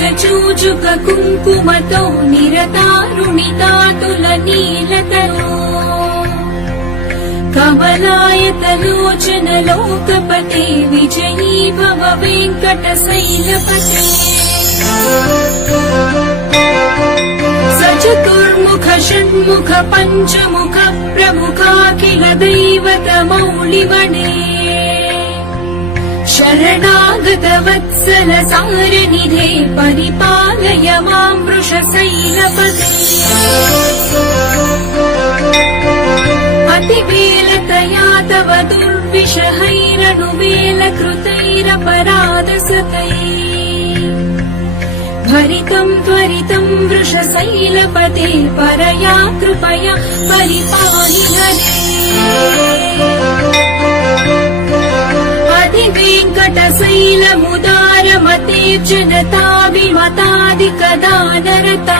चूचुक कुङ्कुमतो निरतारुणितातुल नीलतरो कमलायतलोचन लोकपते विजयी भव वेङ्कटशैलपते सचतुर्मुख षण्मुख पञ्चमुख प्रमुखाखिल दैवत मौलिवने शरणागत वत्सल सारनिधे परिपालय मां वृषशैलपते अतिवेलतया तव दुर्विषहैरनुवेलकृतैरपराधसतैः भरितं त्वरितं वृषशैलपते परया कृपया परिपाहि हरे अधिवेङ्कटशैलमुदारमते जनताभिमतादिकदानरता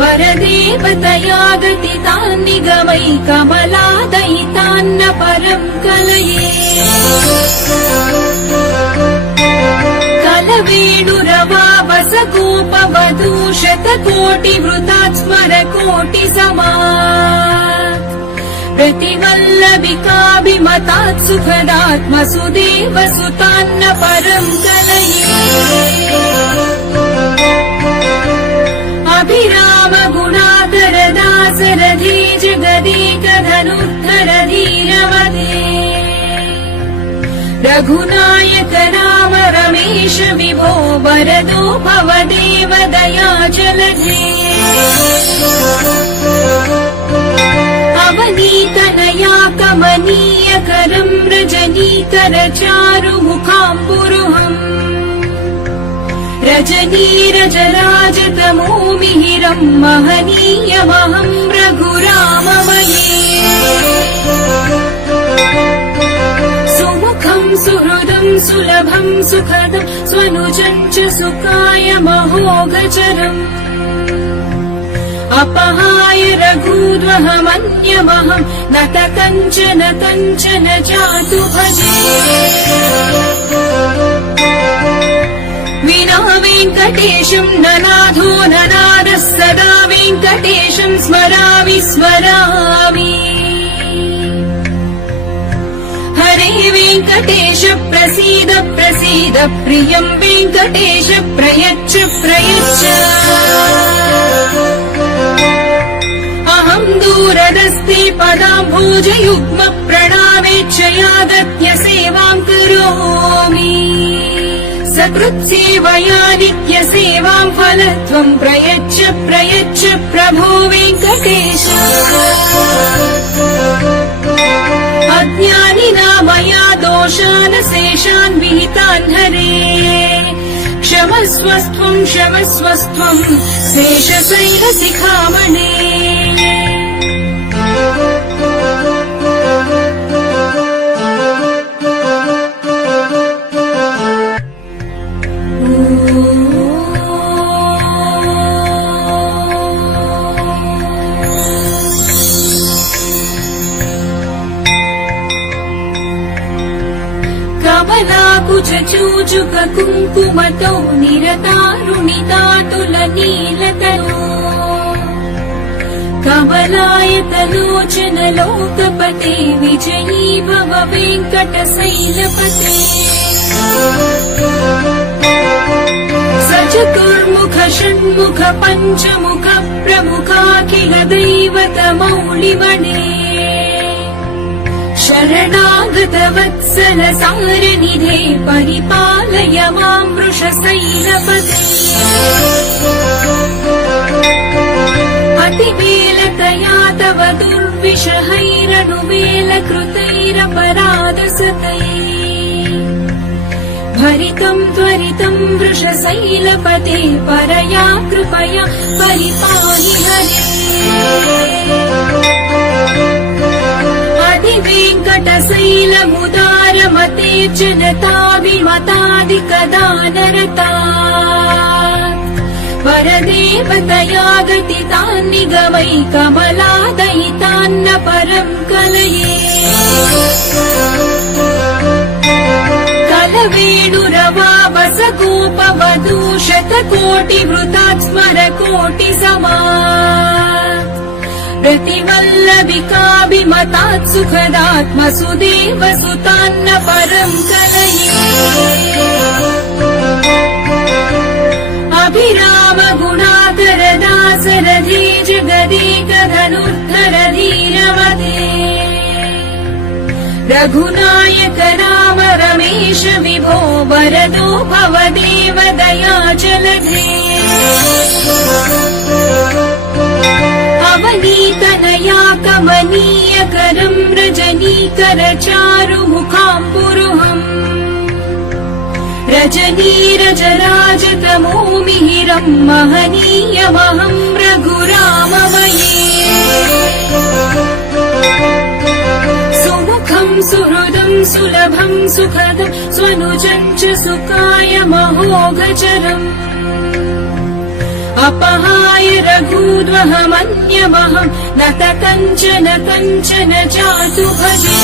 परदेवतया गतितान्निगमै कमलादयितान्न परं कलये कलवेणुरवावस गोपवधूशतकोटिवृतात् स्मर कोटिसमात् प्रतिवल्लभिकाभिमतात् सुखदात्मसुदेवसुतान्न परं कलये अभिराम गुणाकर दासरथी जगदेकधनुर्धर धीरवदे रघुनायक राम रमेश विभो वरदो भवदेव दयाचलधे अवनीतनया कमनीयकरं रजनीकर चारुमुखाम्बुरुहम् रजनीरजराजतमो मिहिरं महनीयमहं रघुराममये सुमुखं सुहृदं सुलभं सुखदं स्वनुजं च सुखाय महोगचरम् अपहाय रघूद्वहमन्यमहं नत कञ्चन कञ्चन जातु भजे विना वेङ्कटेशं ननाथो ननादः सदा वेङ्कटेशं स्मरामि स्मरामि हरे वेङ्कटेश प्रसीद प्रसीद प्रियं वेङ्कटेश प्रयच्छ प्रयच्छ अहं दूरदस्ते पदाम्भोजयुग्म प्रणामेच्छयागत्य सेवां करोमि सकृत्सेवया नित्यसेवां फलत्वं प्रयच्छ प्रयच्छ प्रभो वेङ्कटेश अज्ञानिना मया दोषान् शेषान् विहितान् हरे क्षमस्वस्त्वं क्षमस्वस्त्वं शेषशैलशिखामणे चूचुक कुङ्कुमतो निरतारुणितातुल नीलतरो कमलायतलोचन लोकपते विजयी भव वेङ्कटशैलपते सचतुर्मुख षण्मुख पञ्चमुख प्रमुखाखिल दैवत मौलिवने शरणागत वत्सल सारनिधे परिपालय मां वृषशैलपते अतिवेलतया तव दुर्विषहैरनुवेलकृतैरपराधसतैः भरितं त्वरितं वृषशैलपते परया कृपया परिपाहि हरे अधिवेङ्कटशैलमुदारमते जनताभिमतादिकदानरता परदेवतया गतितान्निगमै कमलादयितान्न परं कलये कलवेणुरवावस गोपवधू शतकोटिवृतात् स्मरकोटिसमात् प्रतिवल्लभिकाभिमतात् सुखदात्मसुदेव सुतान्न परम् कलये अभिराम गुणाकर दासरथी जगदेक धनुर्धर धीरवदे रघुनायक राम रमेश विभो वरदो भवदेव दयाचलधे अवनीतनया कमनीय करं रजनीकर चारुमुखाम्बुरुहम् रजनीरजराजतमो मिहिरं महनीयमहं रघुराममये सुमुखं सुहृदं सुलभं सुखदं स्वनुजं च सुखाय महोघचरम् अपहाय रघूद्वहमन्यमहं नत कञ्चन कञ्चन चातु भजे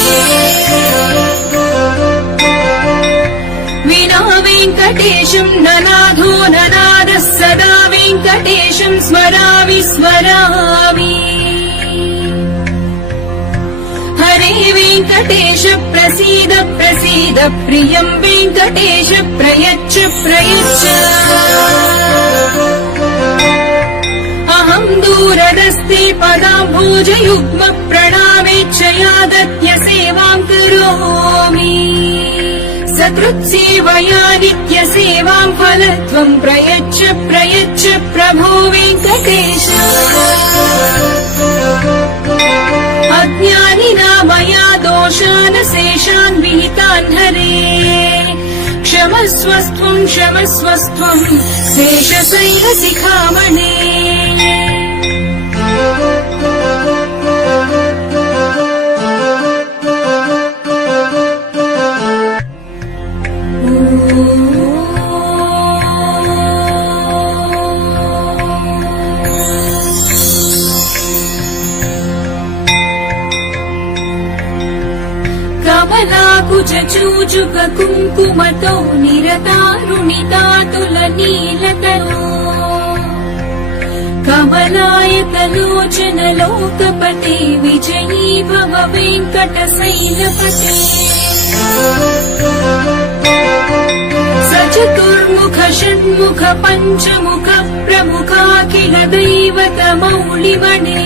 विना वेङ्कटेशं ननाथो ननादः सदा वेङ्कटेशं स्मरामि स्मरामि हरे वेङ्कटेश प्रसीद प्रसीद प्रियं वेङ्कटेश प्रयच्छ प्रयच्छ अहं दूरदस्ते पदाम्भोजयुग्म प्रणामेच्छया दत्य सेवां करोमि सकृत्सेवया नित्यसेवां फलत्वं प्रयच्छ प्रयच्छ प्रभो वेङ्कटेश अज्ञानिना मया दोषान् शेषान् विहितान् हरे क्षमस्वस्त्वं क्षमस्वस्त्वं शेषशैलशिखामणे कमलाकुचूजुक कुङ्कुमतो निरतारुणितातुलनीलतनो कमलायतलोचन लोकपते विजयी भव वेङ्कटशैलपते सचतुर्मुख षण्मुख पञ्चमुख प्रमुखाखिल दैवतमौलिमणे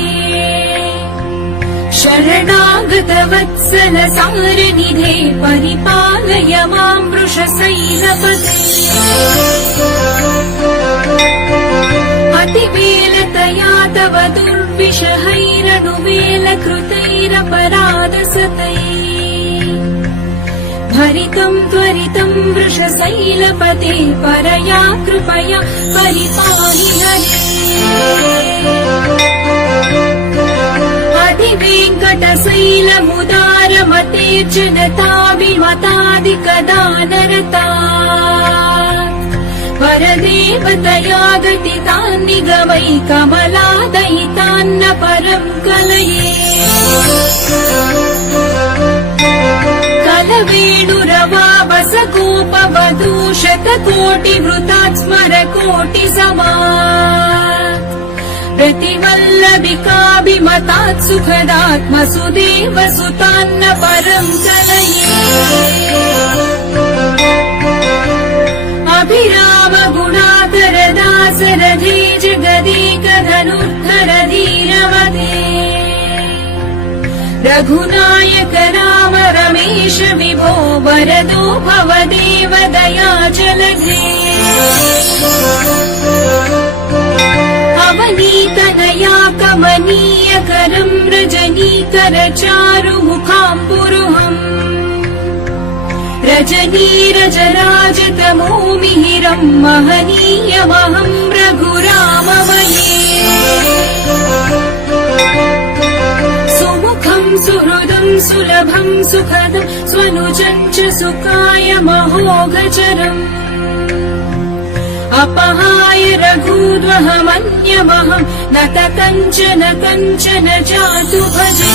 शरणागत वत्सल सारनिधे परिपालय मां वृषशैलपते अतिवेलतया तव दुर्विषहैरनुवेलकृतैरपराधसतैः भरितं त्वरितं वृषशैलपते परया कृपया परिपाहि हरे अधिवेङ्कटशैलमुदारमते जनताभिमतादिकदानरता परदेवतया घटितान् निगमै कमलादयितान्न परं कलये कलवेणुरवावस गोपवधू शतकोटिवृतात् स्मरकोटिसमात् प्रतिवल्लभिकाभिमतात् सुखदात्मसुदेव सुतान्न परं कलये अभिराम गुणाकर दासरथी जगदेक धनुर्धर धीरवदे रघुनायक राम रमेश विभो वरदो भवदेव दयाचलधे अवनीतनया कमनीय करं रजनीकर चारुमुखाम्बुरुहम् रजनीरजराजतमो मिहिरं महनीयमहं रघुराममये सुमुखं सुहृदं सुलभं सुखदं स्वनुजं च सुखाय महोघचरम् अपहाय रघूद्वहमन्यमहं नत कञ्चन कञ्चन चातु भजे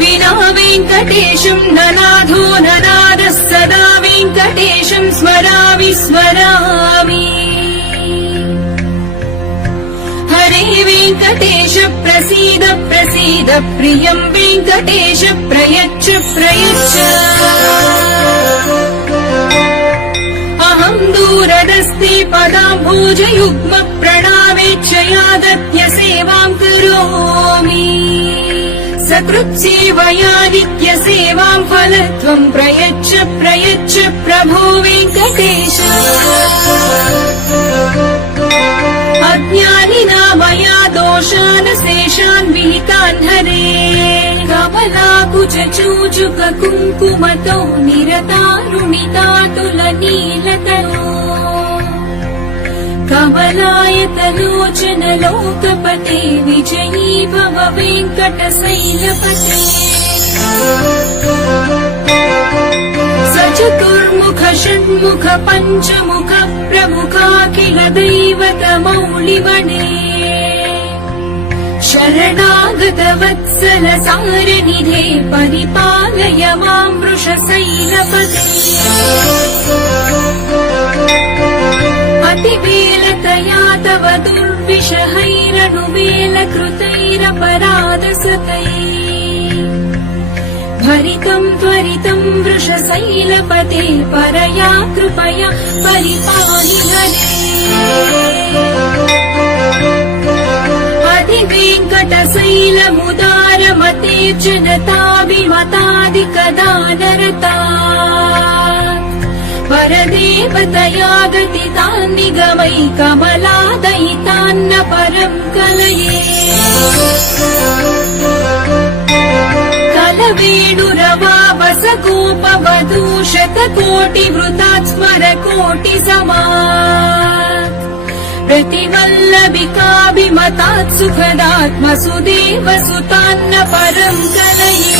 विना वेङ्कटेशं ननाथो ननादः सदा वेङ्कटेशं स्मरामि स्मरामि हरे वेङ्कटेश प्रसीद प्रसीद प्रियं वेङ्कटेश प्रयच्छ प्रयच्छ अहं दूरदस्ते पदाम्भोजयुग्म प्रणामेच्छयादत्य सेवां करोमि सकृत्सेवया नित्यसेवां फलत्वं प्रयच्छ प्रयच्छ प्रभो वेङ्कटेश अज्ञानिना मया दोषान् शेषान् विहितान् हरे कमलाकुचूचुक कुङ्कुमतो निरतारुणितातुलनीलतनो कमलायतलोचन लोकपते विजयी भव वेङ्कटशैलपते चतुर्मुख षण्मुख पञ्चमुख प्रमुखाखिल दैवत मौलिवने शरणागत वत्सल सारनिधे परिपालय मां वृषशैलपते अतिवेलतया तव दुर्विषहैरनुवेलकृतैरपराधसतैः भरितं त्वरितं वृषशैलपते परया कृपया परिपाहि हरे अधिवेङ्कटशैलमुदारमते जनताभिमतादिकदानरता परदेवतया गतितान् निगमै कमलादयितान्न परं कलये वेणुरवावस गोपवधूशतकोटिवृतात् स्मर कोटिसमात् प्रतिवल्लभिकाभिमतात् सुखदात्मसुदेव सुतान्न परं कलये